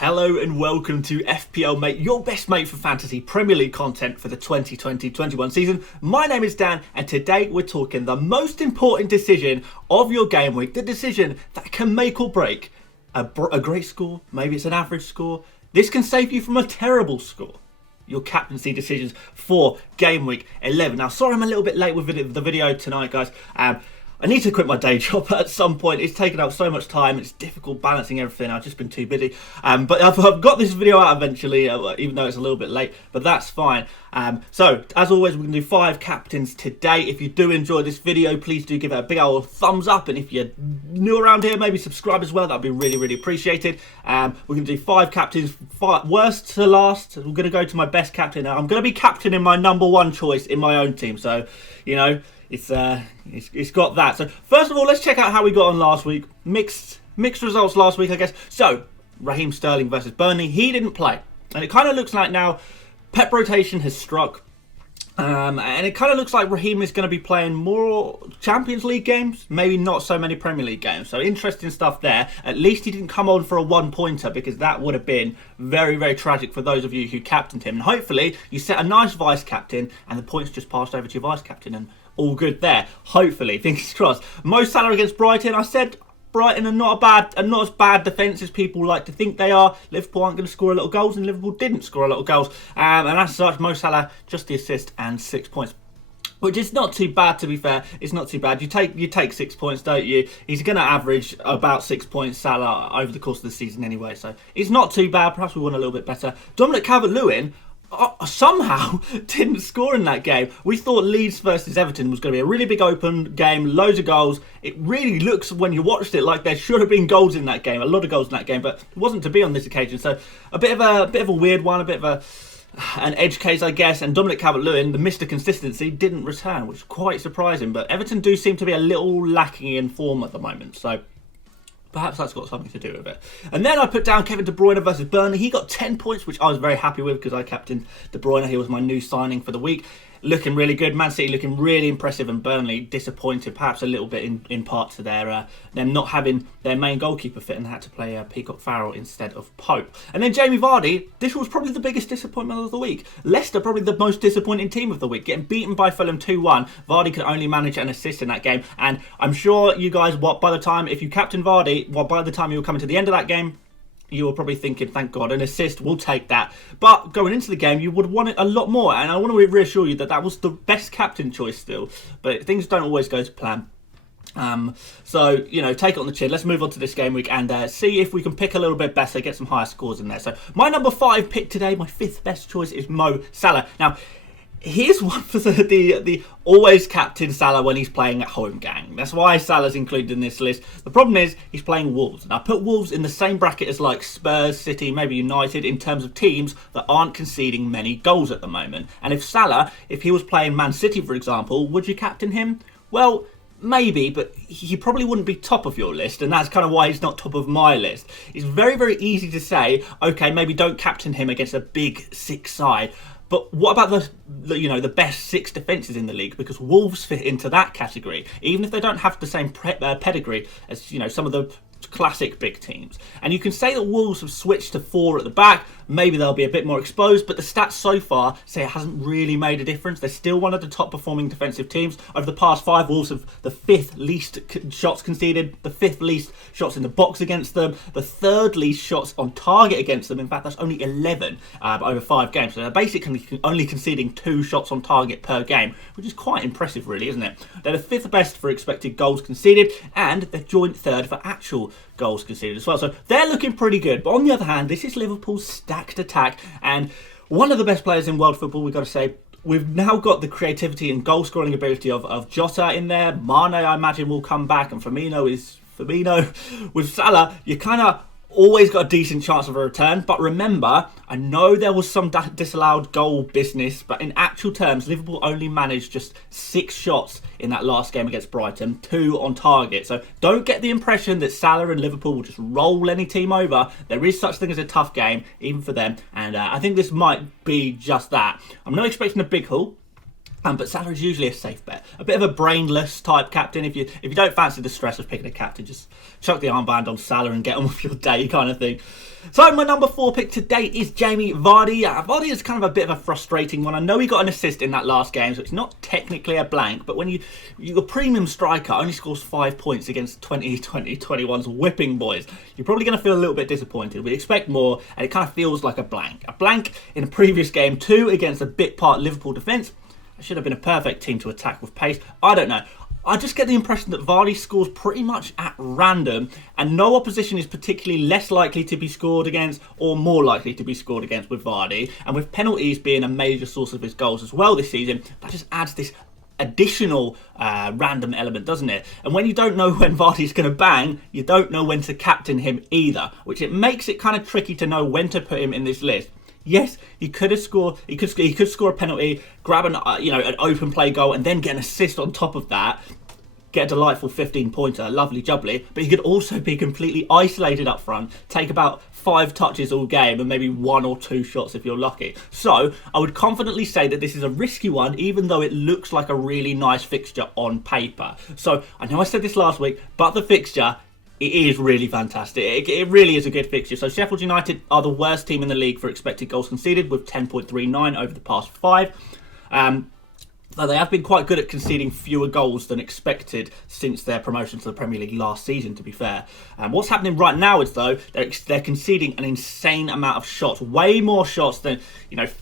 Hello and welcome to FPL Mate, your best mate for fantasy Premier League content for the 2020-21 season. My name is Dan and today we're talking the most important decision of your game week, the decision that can make or break a great score, maybe it's an average score. This can save you from a terrible score. Your captaincy decisions for game week 11. Now, sorry I'm a little bit late with the video tonight, guys. I need to quit my day job at some point. It's taken up so much time. It's difficult balancing everything. I've just been too busy. But I've got this video out eventually, even though it's a little bit late. But that's fine. So, as always, we're going to do 5 captains today. If you do enjoy this video, please do give it a big old thumbs up. And if you're new around here, maybe subscribe as well. That would be really, really appreciated. We're going to do 5 captains, worst to last. We're going to go to my best captain now. I'm going to be captaining my #1 choice in my own team. So, you know, it's got that. So first of all, let's check out how we got on last week. Mixed results last week, I guess. So Raheem Sterling versus Burnley, he didn't play, and it kind of looks like now Pep rotation has struck, and it kind of looks like Raheem is going to be playing more Champions League games, maybe not so many Premier League games. So interesting stuff there. At least he didn't come on for a 1-pointer, because that would have been very, very tragic for those of you who captained him. And hopefully you set a nice vice captain and the points just passed over to your vice captain and all good there. Hopefully, fingers crossed. Mo Salah against Brighton. I said Brighton are not as bad defence as people like to think they are. Liverpool aren't going to score a lot of goals, and Liverpool didn't score a lot of goals. And as such, Mo Salah just the assist and 6 points, which is not too bad, to be fair. It's not too bad. You take 6 points, don't you? He's going to average about 6 points, Salah, over the course of the season anyway. So it's not too bad. Perhaps we want a little bit better. Dominic Calvert-Lewin somehow didn't score in that game. We thought Leeds versus Everton was going to be a really big open game, loads of goals. It really looks, when you watched it, like there should have been goals in that game, a lot of goals in that game, but it wasn't to be on this occasion. So a bit of a weird one, a bit of an edge case, I guess. And Dominic Calvert-Lewin, the Mr. Consistency, didn't return, which is quite surprising. But Everton do seem to be a little lacking in form at the moment, so perhaps that's got something to do with it. And then I put down Kevin De Bruyne versus Burnley. He got 10 points, which I was very happy with because I captained De Bruyne. He was my new signing for the week. Looking really good. Man City looking really impressive, and Burnley disappointed, perhaps a little bit in part to them not having their main goalkeeper fit, and they had to play Peacock Farrell instead of Pope. And then Jamie Vardy, this was probably the biggest disappointment of the week. Leicester, probably the most disappointing team of the week, getting beaten by Fulham 2-1. Vardy could only manage an assist in that game, and I'm sure you guys, if you captain Vardy, by the time you were coming to the end of that game, you were probably thinking, thank God, an assist, we'll take that. But going into the game, you would want it a lot more. And I want to reassure you that that was the best captain choice still. But things don't always go to plan. So, you know, take it on the chin. Let's move on to this game week and see if we can pick a little bit better, get some higher scores in there. So my #5 pick today, my 5th best choice, is Mo Salah. Now, here's one for the always captain Salah when he's playing at home, gang. That's why Salah's included in this list. The problem is he's playing Wolves. And I put Wolves in the same bracket as like Spurs, City, maybe United, in terms of teams that aren't conceding many goals at the moment. And if he was playing Man City, for example, would you captain him? Well, maybe, but he probably wouldn't be top of your list, and that's kind of why he's not top of my list. It's very, very easy to say, okay, maybe don't captain him against a big 6 side. But what about the best 6 defences in the league? Because Wolves fit into that category, even if they don't have the same pedigree as some of the classic big teams. And you can say that Wolves have switched to 4 at the back. Maybe they'll be a bit more exposed, but the stats so far say it hasn't really made a difference. They're still one of the top performing defensive teams. Over the past 5, Wolves have the 5th least shots conceded, the 5th least shots in the box against them, the 3rd least shots on target against them. In fact, that's only 11 over 5 games. So they're basically only conceding 2 shots on target per game, which is quite impressive, really, isn't it? They're the 5th best for expected goals conceded, and they're joint 3rd for actual goals conceded as well. So they're looking pretty good. But on the other hand, this is Liverpool's stacked attack, and one of the best players in world football, we've got to say. We've now got the creativity and goal scoring ability of Jota in there. Mane, I imagine, will come back, and Firmino is Firmino. With Salah, you kind of always got a decent chance of a return. But remember, I know there was some disallowed goal business, but in actual terms, Liverpool only managed just 6 shots in that last game against Brighton, 2 on target. So don't get the impression that Salah and Liverpool will just roll any team over. There is such thing as a tough game, even for them. And I think this might be just that. I'm not expecting a big haul. But Salah is usually a safe bet. A bit of a brainless type captain. If you don't fancy the stress of picking a captain, just chuck the armband on Salah and get on with your day kind of thing. So my number 4 pick today is Jamie Vardy. Vardy is kind of a bit of a frustrating one. I know he got an assist in that last game, so it's not technically a blank. But when your premium striker only scores 5 points against 2021's whipping boys, you're probably going to feel a little bit disappointed. We expect more, and it kind of feels like a blank. A blank in a previous game, 2 against a bit part Liverpool defence. It should have been a perfect team to attack with pace. I don't know. I just get the impression that Vardy scores pretty much at random, and no opposition is particularly less likely to be scored against or more likely to be scored against with Vardy. And with penalties being a major source of his goals as well this season, that just adds this additional random element, doesn't it? And when you don't know when Vardy's going to bang, you don't know when to captain him either, which it makes it kind of tricky to know when to put him in this list. Yes, he could score a penalty, grab an open play goal, and then get an assist on top of that. Get a delightful 15-pointer, lovely jubbly. But he could also be completely isolated up front, take about 5 touches all game, and maybe 1 or 2 shots if you're lucky. So I would confidently say that this is a risky one, even though it looks like a really nice fixture on paper. So I know I said this last week, but the fixture, it is really fantastic. It really is a good fixture. So Sheffield United are the worst team in the league for expected goals conceded with 10.39 over the past 5. Though they have been quite good at conceding fewer goals than expected since their promotion to the Premier League last season, to be fair. What's happening right now is, though, they're conceding an insane amount of shots. Way more shots than,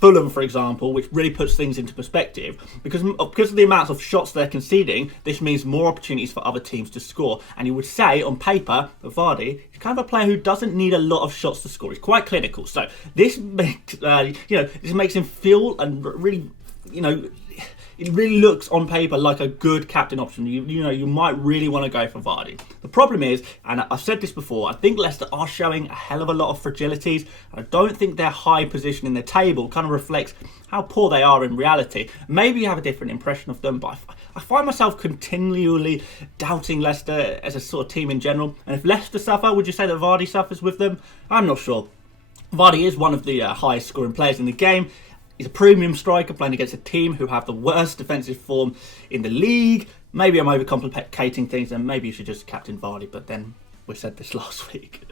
Fulham, for example, which really puts things into perspective. Because of the amounts of shots they're conceding, this means more opportunities for other teams to score. And you would say, on paper, that Vardy is kind of a player who doesn't need a lot of shots to score. He's quite clinical. So this makes, this makes him feel and really, it really looks on paper like a good captain option. You might really want to go for Vardy. The problem is, and I've said this before, I think Leicester are showing a hell of a lot of fragilities. I don't think their high position in the table kind of reflects how poor they are in reality. Maybe you have a different impression of them, but I find myself continually doubting Leicester as a sort of team in general. And if Leicester suffer, would you say that Vardy suffers with them? I'm not sure. Vardy is one of the highest scoring players in the game. He's a premium striker playing against a team who have the worst defensive form in the league. Maybe I'm overcomplicating things, and maybe you should just captain Vardy, but then we said this last week.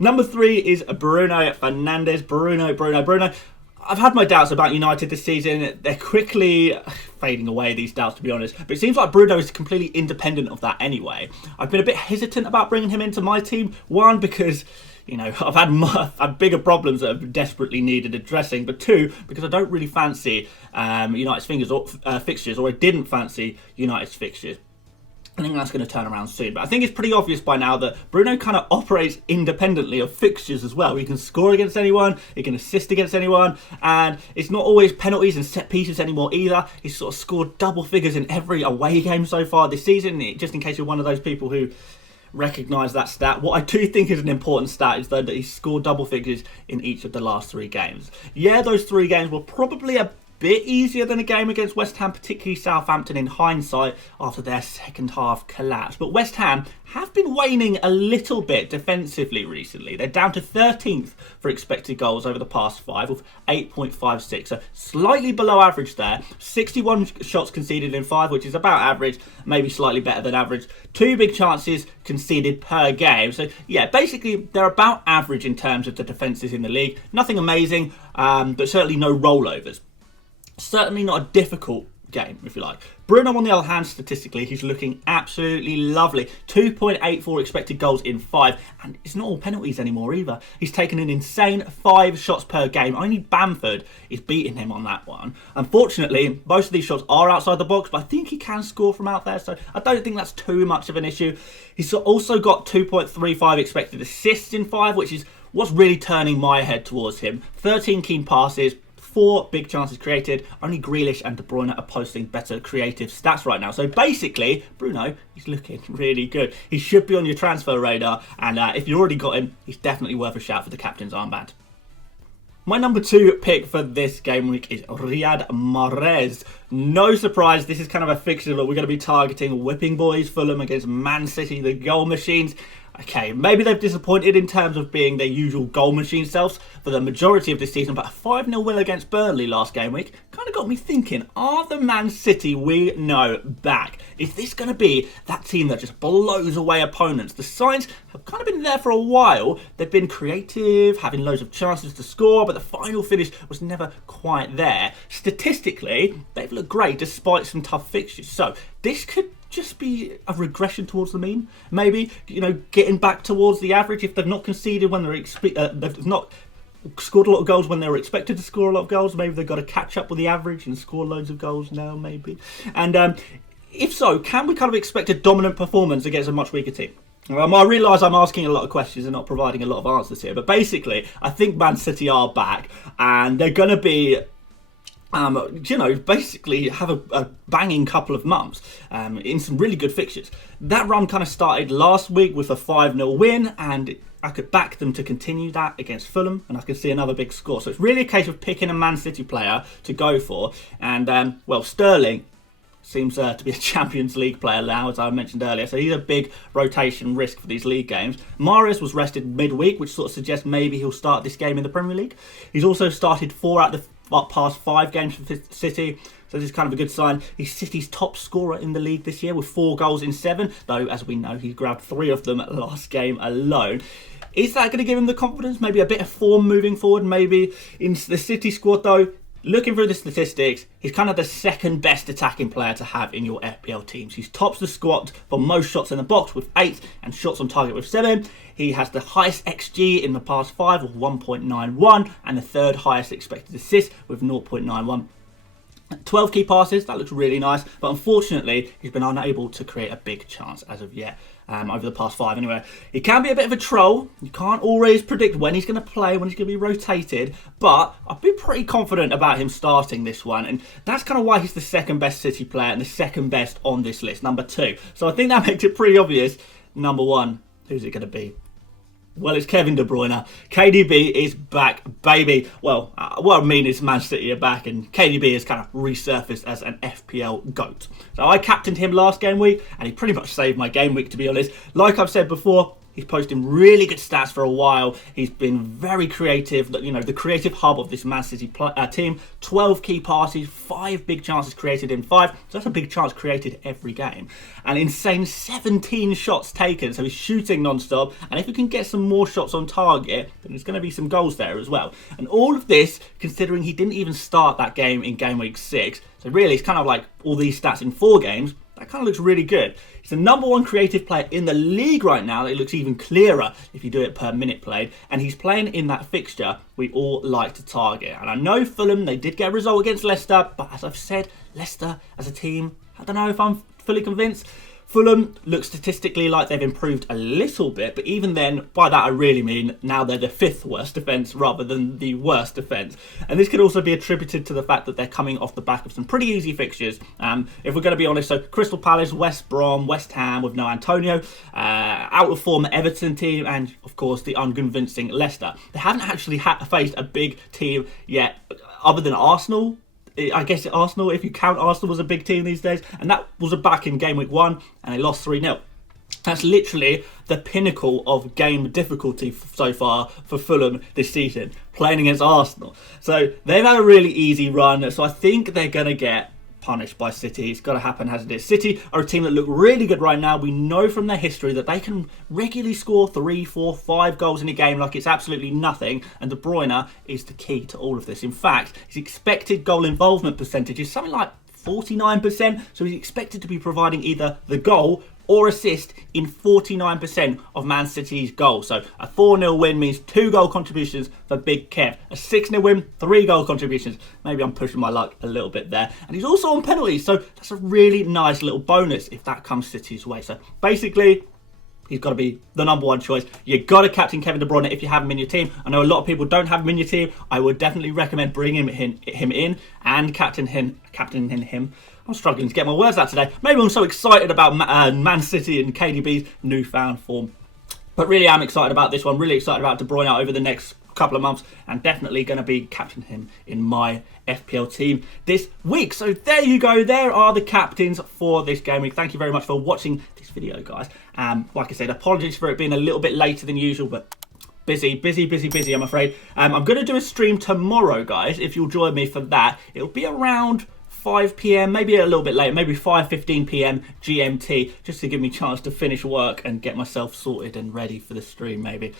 Number 3 is Bruno Fernandes. Bruno. I've had my doubts about United this season. They're quickly fading away, these doubts, to be honest. But it seems like Bruno is completely independent of that anyway. I've been a bit hesitant about bringing him into my team. One, because I've had bigger problems that have desperately needed addressing. But 2, because I don't really fancy United's fixtures, or I didn't fancy United's fixtures. I think that's going to turn around soon. But I think it's pretty obvious by now that Bruno kind of operates independently of fixtures as well. He can score against anyone, he can assist against anyone, and it's not always penalties and set pieces anymore either. He's sort of scored double figures in every away game so far this season, just in case you're one of those people who recognise that stat. What I do think is an important stat is though that he's scored double figures in each of the last 3 games. Yeah, those 3 games were probably a bit easier than a game against West Ham, particularly Southampton in hindsight after their second half collapse. But West Ham have been waning a little bit defensively recently. They're down to 13th for expected goals over the past 5 with 8.56, so slightly below average there. 61 shots conceded in 5, which is about average, maybe slightly better than average. 2 big chances conceded per game. So yeah, basically they're about average in terms of the defences in the league. Nothing amazing, but certainly no rollovers. Certainly not a difficult game, if you like. Bruno, on the other hand, statistically, he's looking absolutely lovely. 2.84 expected goals in 5, and it's not all penalties anymore either. He's taken an insane 5 shots per game. Only Bamford is beating him on that one. Unfortunately, most of these shots are outside the box, but I think he can score from out there, so I don't think that's too much of an issue. He's also got 2.35 expected assists in 5, which is what's really turning my head towards him. 13 keen passes, 4 big chances created. Only Grealish and De Bruyne are posting better creative stats right now. So basically, Bruno, he's looking really good. He should be on your transfer radar, and if you already got him, he's definitely worth a shout for the captain's armband. My number 2 pick for this game week is Riyad Mahrez. No surprise, this is kind of a fixture that we're going to be targeting whipping boys, Fulham against Man City, the goal machines. Okay, maybe they've disappointed in terms of being their usual goal machine selves for the majority of this season, but a 5-0 win against Burnley last game week kind of got me thinking, are the Man City we know back? Is this going to be that team that just blows away opponents? The signs have kind of been there for a while. They've been creative, having loads of chances to score, but the final finish was never quite there. Statistically, they've looked great despite some tough fixtures. So this could just be a regression towards the mean. Maybe, getting back towards the average if they've not conceded when they've not scored a lot of goals when they were expected to score a lot of goals. Maybe they've got to catch up with the average and score loads of goals now, maybe. And if so, can we kind of expect a dominant performance against a much weaker team? I realise I'm asking a lot of questions and not providing a lot of answers here, but basically, I think Man City are back and they're going to be basically have a banging couple of months in some really good fixtures. That run kind of started last week with a 5-0 win, and I could back them to continue that against Fulham, and I could see another big score. So it's really a case of picking a Man City player to go for, and Sterling seems to be a Champions League player now, as I mentioned earlier, so he's a big rotation risk for these league games. Mahrez was rested midweek, which sort of suggests maybe he'll start this game in the Premier League. He's also started 4 out of the past 5 games for City, so this is kind of a good sign. He's City's top scorer in the league this year with 4 goals in 7, though as we know he grabbed 3 of them last game alone. Is that going to give him the confidence? Maybe a bit of form moving forward? Maybe in the City squad though, looking through the statistics, he's kind of the second best attacking player to have in your FPL teams. He's tops the squad for most shots in the box with 8 and shots on target with 7. He has the highest XG in the past 5 of 1.91 and the third highest expected assist with 0.91. 12 key passes, that looks really nice, but unfortunately he's been unable to create a big chance as of yet. Over the past 5 anyway. He can be a bit of a troll. You can't always predict when he's going to play, when he's going to be rotated, but I've been pretty confident about him starting this one, and that's kind of why he's the second best City player and the second best on this list, number 2. So I think that makes it pretty obvious. Number 1, who's it going to be? Well, it's Kevin De Bruyne. KDB is back, baby. Well, what I mean is Man City are back, and KDB has kind of resurfaced as an FPL GOAT. So I captained him last game week, and he pretty much saved my game week, to be honest. Like I've said before, he's posting really good stats for a while. He's been very creative, the creative hub of this Man City team. 12 key passes, 5 big chances created in 5. So that's a big chance created every game. An insane 17 shots taken, so he's shooting non-stop. And if he can get some more shots on target, then there's going to be some goals there as well. And all of this, considering he didn't even start that game in game week 6. So really, it's kind of like all these stats in 4 games. That kind of looks really good. He's the number 1 creative player in the league right now. It looks even clearer if you do it per minute played. And he's playing in that fixture we all like to target. And I know Fulham, they did get a result against Leicester. But as I've said, Leicester as a team, I don't know if I'm fully convinced. Fulham look statistically like they've improved a little bit, but even then, by that I really mean now they're the 5th worst defence rather than the worst defence. And this could also be attributed to the fact that they're coming off the back of some pretty easy fixtures. If we're going to be honest, so Crystal Palace, West Brom, West Ham with no Antonio, out of form Everton team, and of course the unconvincing Leicester. They haven't actually faced a big team yet, other than Arsenal. I guess Arsenal, if you count Arsenal as a big team these days, and that was back in game week 1, and they lost 3-0. That's literally the pinnacle of game difficulty so far for Fulham this season, playing against Arsenal. So they've had a really easy run, so I think they're going to get punished by City. It's got to happen, hasn't it? City are a team that look really good right now. We know from their history that they can regularly score 3, 4, 5 goals in a game like it's absolutely nothing, and De Bruyne is the key to all of this. In fact, his expected goal involvement percentage is something like 49%, so he's expected to be providing either the goal or assist in 49% of Man City's goals. So a 4-0 win means 2 goal contributions for Big Kev. A 6-0 win, 3 goal contributions. Maybe I'm pushing my luck a little bit there. And he's also on penalties, so that's a really nice little bonus if that comes City's way. So basically, he's got to be the number 1 choice. You've got to captain Kevin De Bruyne if you have him in your team. I know a lot of people don't have him in your team. I would definitely recommend bringing him in and captaining him. I'm struggling to get my words out today. Maybe I'm so excited about Man City and KDB's newfound form. But really, I'm excited about this one. Really excited about De Bruyne over the next couple of months, and definitely going to be captaining him in my FPL team this week. So there you go. There are the captains for this game week. Thank you very much for watching this video, guys. Like I said, apologies for it being a little bit later than usual, but busy, I'm afraid. I'm going to do a stream tomorrow, guys. If you'll join me for that, it'll be around 5 p.m, maybe a little bit later, maybe 5:15 p.m. GMT, just to give me a chance to finish work and get myself sorted and ready for the stream, maybe.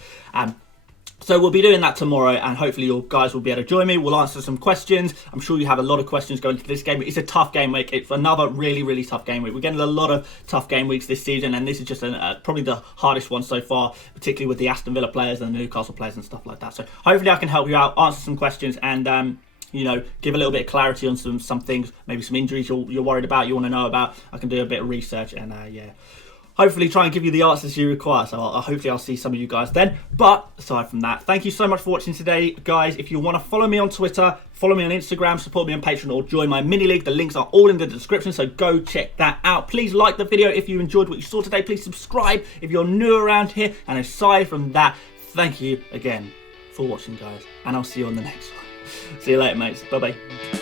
So we'll be doing that tomorrow, and hopefully you guys will be able to join me. We'll answer some questions. I'm sure you have a lot of questions going into this game. It's a tough game week. It's another really tough game week. We're getting a lot of tough game weeks this season, and this is just probably the hardest one so far, particularly with the Aston Villa players and the Newcastle players and stuff like that. So hopefully I can help you out, answer some questions, and you know, give a little bit of clarity on some things, maybe some injuries you're worried about, you want to know about. I can do a bit of research, and yeah, hopefully try and give you the answers you require. So hopefully I'll see some of you guys then. But aside from that, thank you so much for watching today, guys. If you want to follow me on Twitter, follow me on Instagram, support me on Patreon, or join my mini league, the links are all in the description, so go check that out. Please like the video if you enjoyed what you saw today. Please subscribe if you're new around here. And aside from that, thank you again for watching, guys, and I'll see you on the next one. See you later, mates. Bye bye.